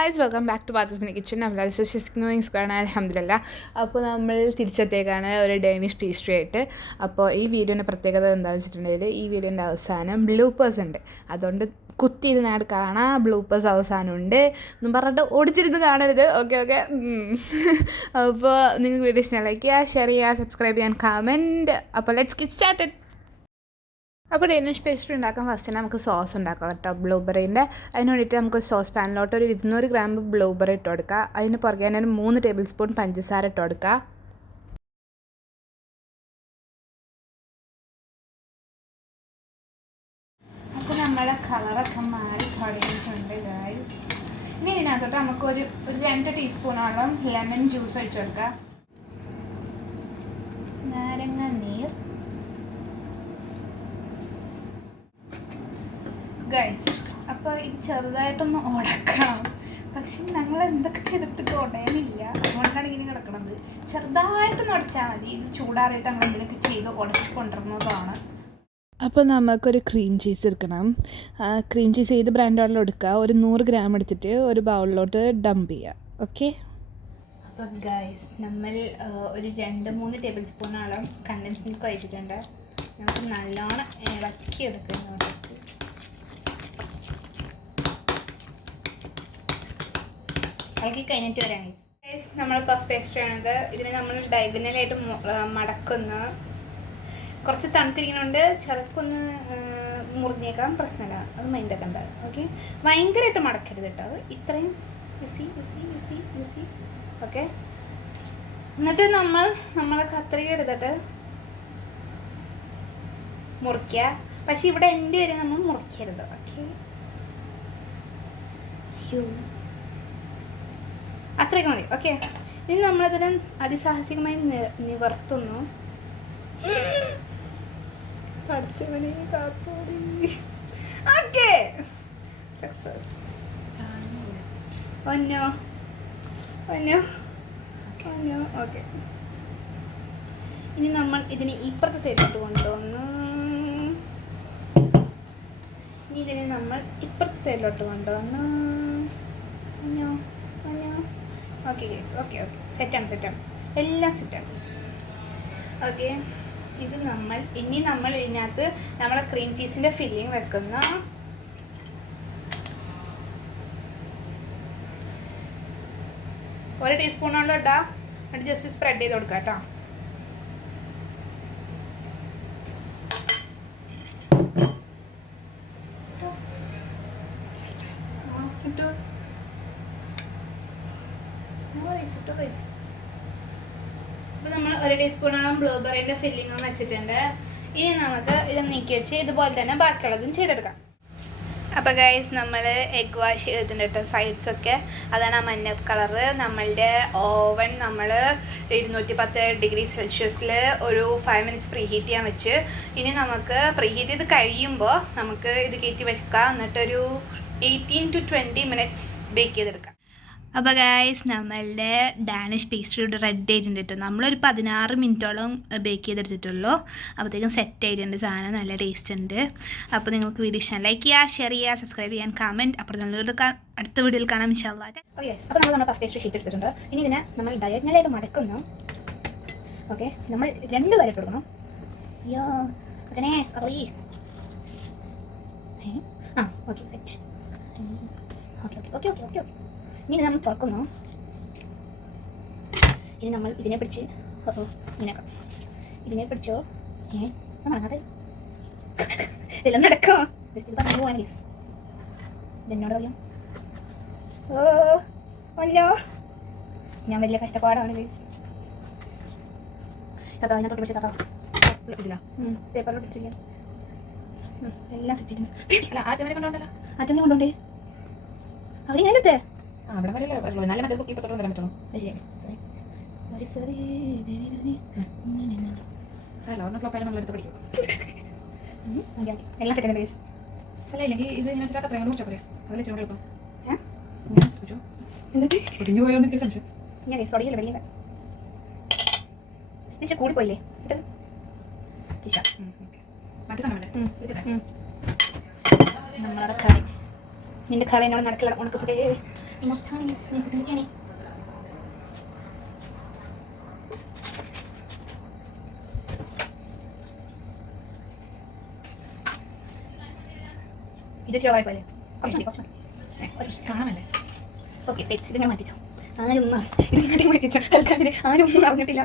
Guys welcome back to പാത്തസ്മിനി kitchen. നമ്മളത് വിശ്വസിക്കുന്നു അൽഹംദുലില്ലാ. അപ്പോൾ നമ്മൾ തിരിച്ചെത്തിയേക്കാണ് ഒരു ഡേനിഷ് പേസ്ട്രി ആയിട്ട്. അപ്പോൾ ഈ വീഡിയോൻ്റെ പ്രത്യേകത എന്താണെന്ന് വെച്ചിട്ടുണ്ടെങ്കിൽ ഈ വീഡിയോൻ്റെ അവസാനം ബ്ലൂപ്പേഴ്സ് ഉണ്ട്. അതുകൊണ്ട് കുത്തിയിരുന്നാട് കാണാം. ബ്ലൂപ്പേഴ്സ് അവസാനമുണ്ട് എന്നും പറഞ്ഞിട്ട് ഓടിച്ചിരുന്ന് കാണരുത്. ഓക്കെ. അപ്പോൾ നിങ്ങൾക്ക് വീഡിയോ ഇഷ്ടം ലൈക്ക് ചെയ്യുക, ഷെയർ ചെയ്യുക, സബ്സ്ക്രൈബ് ചെയ്യാൻ, കമൻറ്റ്. അപ്പോൾ ലെറ്റ്സ് ഗെറ്റ് സ്റ്റാർട്ടഡ്. അപ്പോൾ ഡേനിഷ് പേസ്ട്രി ഉണ്ടാക്കാൻ ഫസ്റ്റ് നമുക്ക് സോസ് ഉണ്ടാക്കാം കേട്ടോ, ബ്ലൂബെറീൻ്റെ. അതിന് വേണ്ടിയിട്ട് നമുക്ക് സോസ് പാനിലോട്ട് ഒരു 200 ഗ്രാം ബ്ലൂബെറി ഇട്ട് കൊടുക്കുക. അതിന് പുറകെ തന്നെ 3 ടേബിൾ സ്പൂൺ പഞ്ചസാര ഇട്ട് കൊടുക്കുക. അപ്പോൾ നമ്മളെ കളറൊക്കെ മാറി തുടങ്ങിയിട്ടുണ്ട് ഗൈസ്. ഇനി ഇതിനകത്തോട്ട് നമുക്ക് ഒരു 2 ടീസ്പൂണോളം ലെമൺ ജ്യൂസ് ഒഴിച്ചു കൊടുക്കുക. നാരങ്ങ നീർ ഗൈസ്. അപ്പോൾ ഇത് ചെറുതായിട്ടൊന്ന് ഉടക്കണം. പക്ഷെ ഞങ്ങൾ എന്തൊക്കെ ചെയ്തിട്ട് ഉടയാനില്ല, അതുകൊണ്ടാണ് ഇങ്ങനെ കിടക്കുന്നത്. ചെറുതായിട്ടൊന്ന് ഉടച്ചാൽ മതി. ഇത് ചൂടാറിയിട്ട് ഞങ്ങൾ എന്തെങ്കിലുമൊക്കെ ചെയ്ത് ഉടച്ച് കൊണ്ടുവരുന്നതാണ്. അപ്പോൾ നമുക്കൊരു ക്രീം ചീസ് എടുക്കണം. ക്രീം ചീസ് ഏത് ബ്രാൻഡോളം എടുക്കുക. ഒരു 100 ഗ്രാം എടുത്തിട്ട് ഒരു ബൗളിലോട്ട് ഡംപ് ചെയ്യുക. ഓക്കെ. അപ്പോൾ ഗൈസ് നമ്മൾ ഒരു 2-3 ടേബിൾ സ്പൂണോളം കണ്ടൻസ് മിൽക്ക് ഒഴിച്ചിട്ടുണ്ട്. നമുക്ക് നല്ലോണം ഇളക്കി എടുക്കുന്നുണ്ട്. ഇളക്കി കഴിഞ്ഞിട്ട് വരാം ഗൈസ്. നമ്മൾ പഫ് പേസ്ട്രി ആണിത്. ഇതിനെ നമ്മൾ ഡയഗണലായിട്ട് മടക്കുന്നു. കുറച്ച് തണുത്തിരിക്കുന്നുണ്ട്, ചിലപ്പൊന്ന് മുറിഞ്ഞേക്കാം, പ്രശ്നമില്ല, അത് മൈൻഡൊക്കെ ഉണ്ട്. ഓക്കെ. ഭയങ്കരമായിട്ട് മടക്കരുത് കേട്ടോ, ഇത്രയും വിസി. ഓക്കെ. എന്നിട്ട് നമ്മളെ കത്രിക എടുത്തിട്ട് മുറിക്കുക. പക്ഷെ ഇവിടെ എൻ്റെ വരെ നമ്മൾ മുറിക്കരുത്. ഓക്കെ. അത്രയൊക്കെ മതി. ഓക്കെ. ഇനി നമ്മളതിനെ അതിസാഹസികമായി നിവർത്തുന്നു. പഠിച്ചവനെ കാത്തോടി. ഓക്കെ. സക്സസ്. ഒന്നോ. ഓക്കെ. ഇനി നമ്മൾ ഇതിനെ ഇപ്പുറത്തെ സൈഡിലോട്ട് കൊണ്ടുവന്നു. Okay guys. ഓക്കെ. സെറ്റാണ് എല്ലാം സെറ്റാണ് ഗൈസ്. ഓക്കെ. ഇനി നമ്മൾ ഇതിനകത്ത് നമ്മളെ ക്രീം ചീസിൻ്റെ ഫില്ലിങ് വെക്കുന്ന ഒരു ടീസ്പൂണോളം ഇടാം. എന്നിട്ട് ജസ്റ്റ് സ്പ്രെഡ് ചെയ്ത് കൊടുക്കാം കേട്ടോ. അപ്പോൾ നമ്മൾ 1 ടീസ്പൂണോളം ബ്ലൂബെറീൻ്റെ ഫില്ലിങ്ങും വെച്ചിട്ടുണ്ട്. ഇനി നമുക്ക് ഇത് നീക്കി വെച്ച് ഇതുപോലെ തന്നെ ബാക്കിയുള്ളതും ചെയ്തെടുക്കാം. അപ്പോൾ ഗൈസ് നമ്മൾ എഗ് വാഷ് ചെയ്തിട്ടുണ്ട് കേട്ടോ, സൈഡ്സൊക്കെ. അതാണ് ആ മഞ്ഞ കളറ്. നമ്മളുടെ ഓവൻ നമ്മൾ 210 ഡിഗ്രി സെൽഷ്യസിൽ ഒരു 5 മിനിറ്റ്സ് പ്രീഹീറ്റ് ചെയ്യാൻ വെച്ച്. ഇനി നമുക്ക് പ്രീഹീറ്റ് ചെയ്ത് കഴിയുമ്പോൾ നമുക്ക് ഇത് കയറ്റി വെക്കാം. എന്നിട്ടൊരു 18 to 20 മിനിറ്റ്സ് ബേക്ക് ചെയ്തെടുക്കാം. അപ്പോൾ ഗൈസ് നമ്മളുടെ ഡാനിഷ് പേസ്ട്രി ഇവിടെ റെഡി ആയിട്ടുണ്ട് കേട്ടോ. നമ്മളൊരു 16 മിനിറ്റോളം ബേക്ക് ചെയ്തെടുത്തിട്ടുള്ളൂ. അപ്പോഴത്തേക്കും സെറ്റ് ആയിട്ടുണ്ട് സാധനം. നല്ല ടേസ്റ്റ് ഉണ്ട്. അപ്പോൾ നിങ്ങൾക്ക് വീഡിയോ ഇഷ്ടം ലൈക്ക് ചെയ്യുക, ഷെയർ ചെയ്യുക, സബ്സ്ക്രൈബ് ചെയ്യാൻ, കമൻറ്റ്. അപ്പോൾ നല്ലൊരു അടുത്ത വീഡിയോയിൽ കാണാം ഇൻഷാ അല്ലാഹ്. ഓ യെസ്. അപ്പോൾ നമ്മൾ പഫ് പേസ്ട്രി ഷീറ്റ് എടുത്തിട്ടുണ്ട്. ഇനി ഇതിനെ നമ്മൾ ഡയഗണലായിട്ട് മടക്കുന്നു. ഓക്കെ. നമ്മൾ 2 വരെ ഇട്ട് കൊടുക്കണം. അയ്യോ അച്ഛനെ കറി. Okay set. ഓക്കെ. ഇനി നമ്മൾ തുറക്കുന്നു. ഇനി നമ്മൾ ഇതിനെ പിടിച്ച് ഇങ്ങനെയൊക്കെ ഇതിനെ പിടിച്ചോ. നമ്മളത് എല്ലാം നടക്കോ. ഇതെന്നോട് അറിയാം. അല്ലോ ഞാൻ വലിയ കഷ്ടപ്പാടാണ് ഗൈസ്. താത്താ അതിനകത്തോട്ട് പിടിച്ച് താത്താ ഇല്ല പേപ്പറിലോട്ട് പിടിച്ചിരിക്കാൻ എല്ലാം സെറ്റ് ചെയ്തിട്ടുണ്ട്. ആറ്റം കൊണ്ടോണ്ടേ അവർ ഞാൻ എടുത്തേ. കൂടിപ്പോയില്ലേ നമ്മളെ കളി നിന്റെ കളി എന്നോട് നടക്കില്ല. ഉണക്കപ്പെട്ടേ ഇത് ചെറുതായി പോലെ കുറച്ച് കാണാമല്ലേ? ഓക്കെ സെറ്റ്സ് ഇത് ഞാൻ മാറ്റിച്ചോ. ആരും ഇത് മാറ്റിച്ചോ. ആരും ഒന്നും അറിഞ്ഞിട്ടില്ല.